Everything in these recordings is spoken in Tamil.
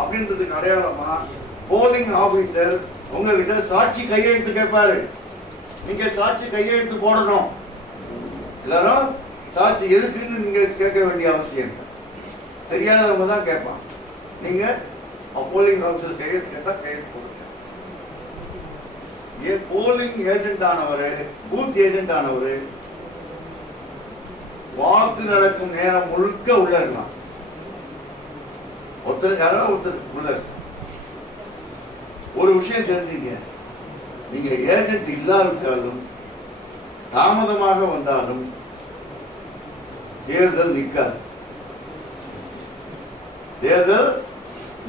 அப்படின்றதுக்கு அடையாளமா? போலிங் ஆபீசர் உங்ககிட்ட சாட்சி கையெழுத்து கேட்பாரு. நீங்க சாட்சி கையெழுத்து போடணும். எல்லாரும் சாட்சி எதுக்குன்னு நீங்க கேட்க வேண்டிய அவசியம் தெரியாதவங்க தான் கேட்பான். நீங்க போலிங் ஆபீசர் கையெழுத்து கேட்டா கையெழுத்து போடுங்க. ஏ போலிங் ஏஜென்ட் ஆனவர் பூத் ஏஜென்ட் ஆனவர் வாக்கு நடக்கும் நேரம் முழுக்க உள்ள இருக்கலாம் ஒருத்தர் யாரோ ஒருத்தர் உள்ள ஒரு விஷயம் தெரிஞ்சுங்க. நீங்க ஏஜென்ட் இல்லாவிட்டாலும் தாமதமாக வந்தாலும் தேர்தல் நிக்காது. தேர்தல்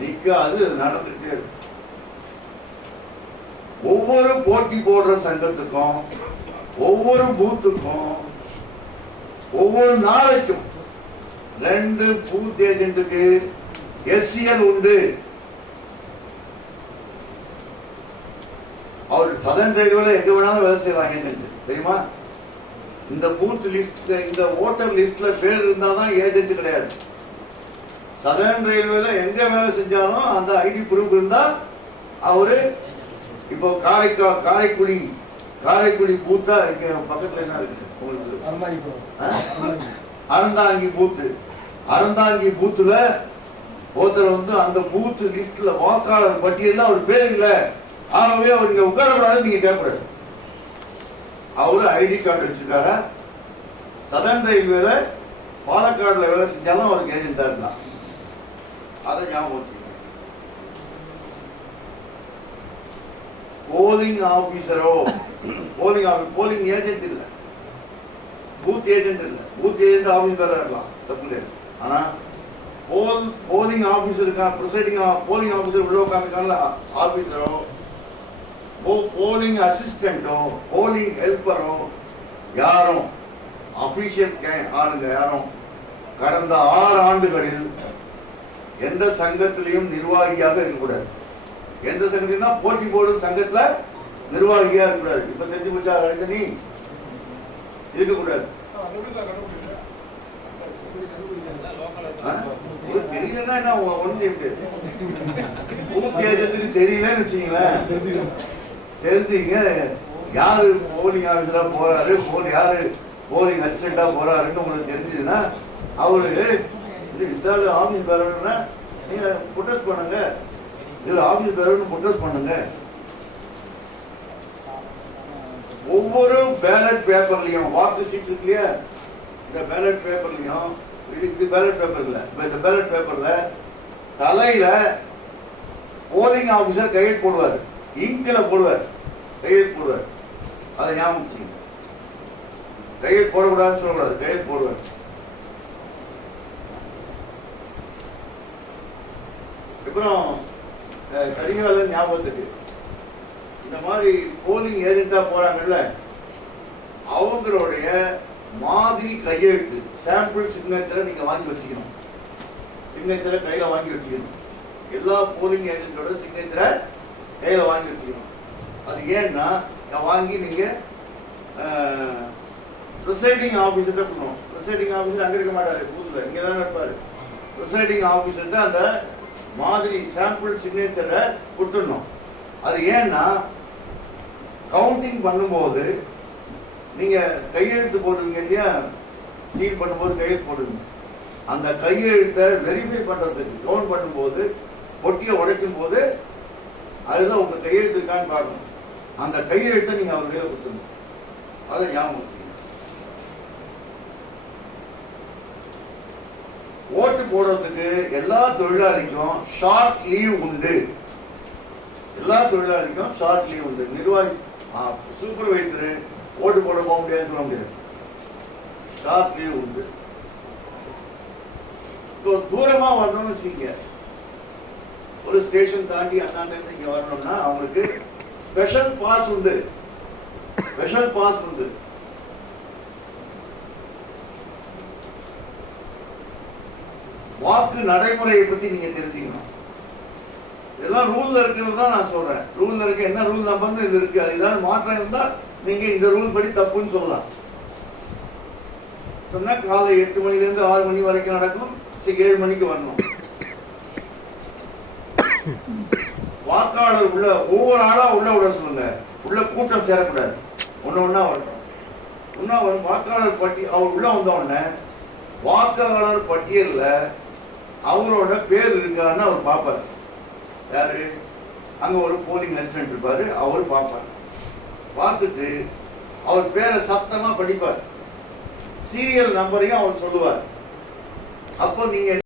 நிக்காது நடந்துட்டே ஒவ்வொரு போட்டி போடுற சங்கத்துக்கும் ஒவ்வொரு பூத்துக்கும் ஒவ்வொரு நாளைக்கும் ரெண்டு பூத் ஏஜென்ட்டுக்கு எஸ்சிஎல் உண்டு அவர் சதன் ரயில்வேல எங்க வேணாலும் வேலை ஏஜென்ட் தெரியுமா இந்த பூத் லிஸ்ட் இந்த ஓட்டர் லிஸ்ட்ல பேர் இருந்தாதான் ஏஜென்ட் கிடையாது சதன் ரயில்வேல எங்க வேலை செஞ்சாலும் அந்த ஐடி ப்ரூஃப் இருந்தா அவரு இப்போ காரைக்கா காரைக்குடி காரைக்குடி பூத்தா இங்க பக்கத்துல என்ன இருக்கு உங்களுக்கு. அறந்தாங்கி பூத்து அறந்தாங்கி பூத்துல ஒருத்தர் வந்து அந்த பூத்து லிஸ்ட்ல வாக்காளர் பட்டியல்ல அவர் பேர் இல்ல. ஆகவே அவர் இங்க உட்காரக்கூடாது நீங்க கேட்கக்கூடாது. அவரு ஐடி கார்டு வச்சிருக்காரு? சதன் ரயில்வேல பாலக்காடுல வேலை செஞ்சாலும் அவருக்கு ஏஜென்டா இருந்தான் அதை ஞாபகம் வச்சுக்கோங்க. போலிங் ஆபீசரோ போலிங் ஆபீஸ் போலிங் ஏஜென்ட் இல்ல. பூத் ஏஜென்ட் இல்ல. பூத் ஏஜென்ட் ஆபீஸ் பேரா இருக்கலாம். தப்பு கிடையாது. ஆனா போல் போலிங் ஆஃபீஸர் இருக்கா ப்ரிசைடிங் போலிங் ஆஃபீஸர் உள்ள ஆஃபீஸரோ ஓ போலிங் அசிஸ்டண்ட்டோ போலிங் ஹெல்ப்பரோ யாரும் கே ஆளுங்க யாரும் கடந்த ஆறு ஆண்டுகளில் எந்த சங்கத்திலையும் நிர்வாகியாக இருக்கக்கூடாது. எந்த சங்கத்தினா போட்டி போடும் சங்கத்தில் நிர்வாகியாக இருக்கக்கூடாது. இப்போ தெரிஞ்சு போச்சா ரஞ்சனி இருக்கக்கூடாது. தெரியலன்னா என்ன உ- ஒண்ணும் செய்ய முடியாது பூத் தெரியலன்னு வச்சுங்களேன் தெரிஞ்சுங்க யாரு போலிங் ஆஃபீஸரா போறாரு போல் யாரு போலிங் அசிஸ்டண்டா போறாருன்னு உங்களுக்கு தெரிஞ்சதுன்னா அவரு இது இந்த ஆளு ஆபீஸ் நீங்க புட்டஸ் பண்ணுங்க. இதுல ஆபீஸ் பேரன்னு புட்டஸ் பண்ணுங்க. ஒவ்வொரு பேலட் பேப்பர்லையும் வாக்கு சீட் இருக்கு இந்த பேலட் பேப்பர்லையும் இது பேலட் பேப்பர் இல்ல இந்த பேலட் பேப்பர்ல தலையில போலிங் ஆஃபீஸர் கையெழுத்து போடுவார். இங்கில போடுவார். கையெழுத்து போடுவார். அதை ஞாபகம் வச்சுக்கோங்க கையெழுத்து போடக்கூடாதுன்னு சொல்லக்கூடாது. கையெழுத்து போடுவார். அப்புறம் அஹ், கரிகாலன் ஞாபகத்துக்கு. இந்த மாதிரி போலிங் ஏஜென்ட்டாக போகிறாங்கல்ல அவங்களுடைய மாதிரி கையெழுத்து. சாம்பிள் சிக்னேச்சரை நீங்கள் வாங்கி வச்சுக்கணும். சிக்னேச்சரை கையில் வாங்கி வச்சுக்கணும். எல்லா போலிங் ஏஜென்ட்டோட சிக்னேச்சரை கையில் வாங்கி வச்சுக்கணும். அது ஏன்னா வாங்கி நீங்கள் ப்ரொசைடிங் ஆஃபீஸர்கிட்ட கொடுக்கணும். ப்ரொசைடிங் ஆஃபீஸர் அங்கே இருக்க மாட்டார் பூத்துல இங்கே தானே இருப்பார். ப்ரொசைடிங் ஆஃபீஸர்கிட்ட அந்த மாதிரி சாம்பிள் சிக்னேச்சரை கொடுத்துடணும். அது ஏன்னா கவுண்டிங் பண்ணும்போது நீங்க கையெழுத்து போடுவீங்க இல்லையா? சீல் பண்ணும்போது கையெழுத்து போடுவீங்க அந்த கையெழுத்தை வெரிஃபை பண்றதுக்கு கவுண்ட் பண்ணும்போது பொட்டியை உடைக்கும் போது அதுதான் உங்க கையெழுத்து இருக்கான்னு பார்க்கணும். அந்த கையெழுத்தை நீங்க அவர் கொடுத்துருங்க அதை ஞாபகம் ஓட்டு போடுறதுக்கு எல்லா தொழிலாளிக்கும் ஷார்ட் லீவ் உண்டு. எல்லா தொழிலாளிக்கும் ஷார்ட் லீவ் உண்டு. நிர்வாகி சூப்பர்வைசரு ஓட்டு போட போக முடியாதுன்னு சொல்ல முடியாது. ஷார்ட் உண்டு. இப்போ தூரமா வரணும்னு வச்சுக்கோங்க. ஒரு ஸ்டேஷன் தாண்டி அந்தாண்ட இங்கே இங்க வரணும்னா அவங்களுக்கு ஸ்பெஷல் பாஸ் உண்டு. ஸ்பெஷல் பாஸ் உண்டு. வாக்கு நடைமுறையை பத்தி நீங்க தெரிஞ்சுக்கணும். எல்லாம் ரூல்ல இருக்கிறது தான் நான் சொல்றேன். ரூல்ல இருக்க என்ன ரூல் நம்பர்னு இது இருக்கு. அது ஏதாவது மாற்றம் இருந்தா நீங்க இந்த ரூல் படி தப்புன்னு சொல்லலாம். சொன்னா காலை எட்டு மணில இருந்து ஆறு மணி வரைக்கும் நடக்கும். சரி, ஏழு மணிக்கு வரணும். வாக்காளர் உள்ள ஒவ்வொரு ஆளா உள்ள விட சொல்லுங்க. உள்ள கூட்டம் சேரக்கூடாது. ஒன்னு ஒன்னா வரணும். ஒன்னா வரும் வாக்காளர் பட்டி அவர் உள்ள வந்த உடனே வாக்காளர் பட்டியல அவரோட பேர் இருக்கான்னு அவர் பார்ப்பார். யாரு? அங்க ஒரு போலிங் அசிஸ்டன்ட் இருப்பாரு அவர் பார்ப்பார். பார்த்துட்டு அவர் பேரை சத்தமா படிப்பார். சீரியல் நம்பரையும் அவர் சொல்லுவார். அப்போ நீங்க